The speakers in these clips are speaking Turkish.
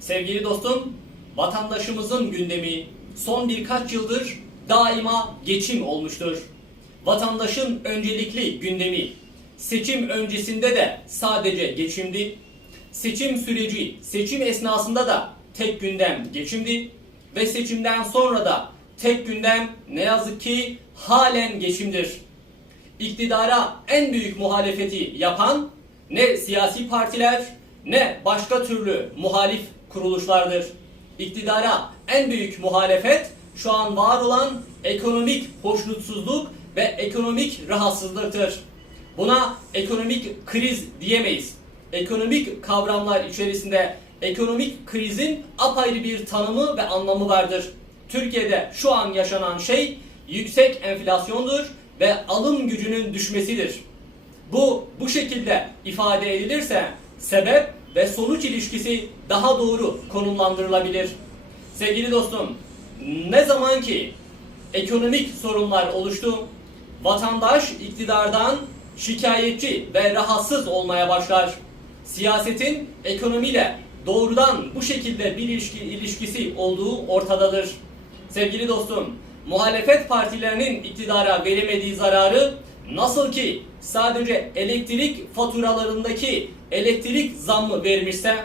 Sevgili dostum, vatandaşımızın gündemi son birkaç yıldır daima geçim olmuştur. Vatandaşın öncelikli gündemi seçim öncesinde de sadece geçimdi. Seçim süreci, seçim esnasında da tek gündem geçimdi ve seçimden sonra da tek gündem ne yazık ki halen geçimdir. İktidara en büyük muhalefeti yapan ne siyasi partiler ne başka türlü muhalif kuruluşlardır. İktidara en büyük muhalefet şu an var olan ekonomik hoşnutsuzluk ve ekonomik rahatsızlıktır. Buna ekonomik kriz diyemeyiz. Ekonomik kavramlar içerisinde ekonomik krizin apayrı bir tanımı ve anlamı vardır. Türkiye'de şu an yaşanan şey yüksek enflasyondur ve alım gücünün düşmesidir. Bu bu şekilde ifade edilirse sebep ve sonuç ilişkisi daha doğru konumlandırılabilir. Sevgili dostum, ne zaman ki ekonomik sorunlar oluştu, vatandaş iktidardan şikayetçi ve rahatsız olmaya başlar. Siyasetin ekonomiyle doğrudan bu şekilde bir ilişki, ilişkisi olduğu ortadadır. Sevgili dostum, muhalefet partilerinin iktidara veremediği zararı nasıl ki sadece elektrik faturalarındaki elektrik zammı vermişse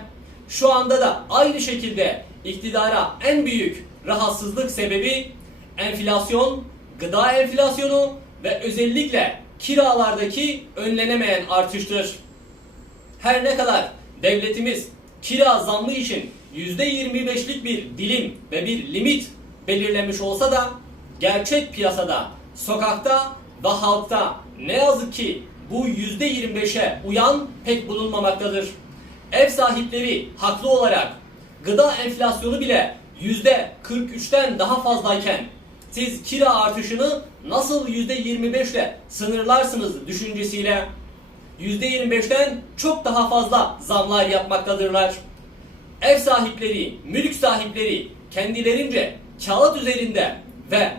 şu anda da aynı şekilde iktidara en büyük rahatsızlık sebebi enflasyon, gıda enflasyonu ve özellikle kiralardaki önlenemeyen artıştır. Her ne kadar devletimiz kira zammı için %25'lik bir dilim ve bir limit belirlemiş olsa da gerçek piyasada, sokakta ve halkta ne yazık ki bu %25'e uyan pek bulunmamaktadır. Ev sahipleri haklı olarak gıda enflasyonu bile %43'ten daha fazlayken siz kira artışını nasıl %25 ile sınırlarsınız düşüncesiyle %25'ten çok daha fazla zamlar yapmaktadırlar. Ev sahipleri, mülk sahipleri kendilerince kağıt üzerinde ve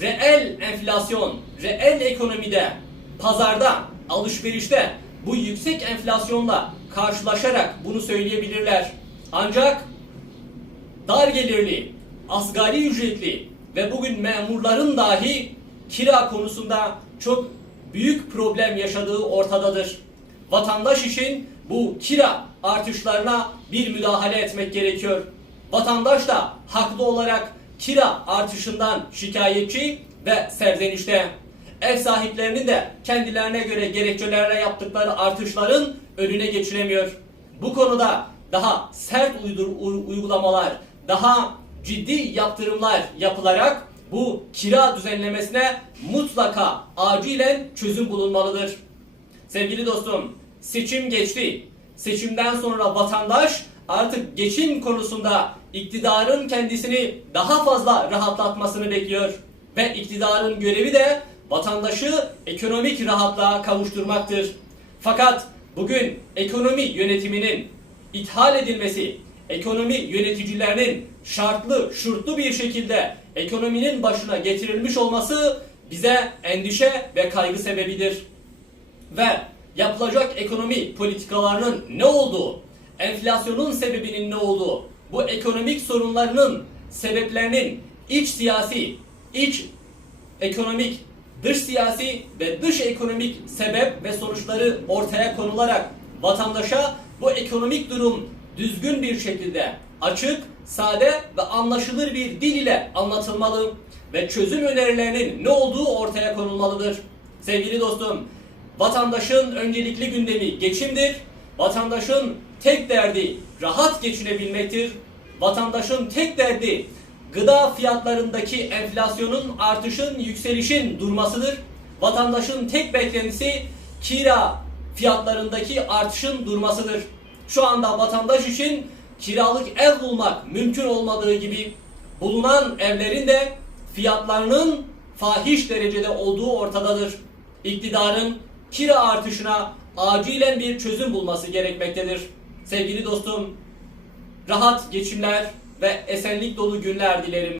reel enflasyon, reel ekonomide, pazarda, alışverişte bu yüksek enflasyonla karşılaşarak bunu söyleyebilirler. Ancak dar gelirli, asgari ücretli ve bugün memurların dahi kira konusunda çok büyük problem yaşadığı ortadadır. Vatandaş için bu kira artışlarına bir müdahale etmek gerekiyor. Vatandaş da haklı olarak kira artışından şikayetçi ve serzenişte. Ev sahiplerinin de kendilerine göre gerekçelerle yaptıkları artışların önüne geçilemiyor. Bu konuda daha sert uydur, uygulamalar, daha ciddi yaptırımlar yapılarak bu kira düzenlemesine mutlaka acilen çözüm bulunmalıdır. Sevgili dostum, seçim geçti. Seçimden sonra vatandaş artık geçim konusunda iktidarın kendisini daha fazla rahatlatmasını bekliyor. Ve iktidarın görevi de vatandaşı ekonomik rahatlığa kavuşturmaktır. Fakat bugün ekonomi yönetiminin ithal edilmesi, ekonomi yöneticilerinin şartlı, şurtlu bir şekilde ekonominin başına getirilmiş olması bize endişe ve kaygı sebebidir ve yapılacak ekonomi politikalarının ne olduğu, enflasyonun sebebinin ne olduğu, bu ekonomik sorunlarının sebeplerinin iç siyasi, iç ekonomik, dış siyasi ve dış ekonomik sebep ve sonuçları ortaya konularak vatandaşa bu ekonomik durum düzgün bir şekilde açık, sade ve anlaşılır bir dil ile anlatılmalı ve çözüm önerilerinin ne olduğu ortaya konulmalıdır. Sevgili dostum, vatandaşın öncelikli gündemi geçimdir. Vatandaşın tek derdi rahat geçinebilmektir. Vatandaşın tek derdi gıda fiyatlarındaki enflasyonun artışın, yükselişin durmasıdır. Vatandaşın tek beklentisi kira fiyatlarındaki artışın durmasıdır. Şu anda vatandaş için kiralık ev bulmak mümkün olmadığı gibi bulunan evlerin de fiyatlarının fahiş derecede olduğu ortadadır. İktidarın kira artışına acilen bir çözüm bulması gerekmektedir. Sevgili dostum, rahat geçimler ve esenlik dolu günler dilerim.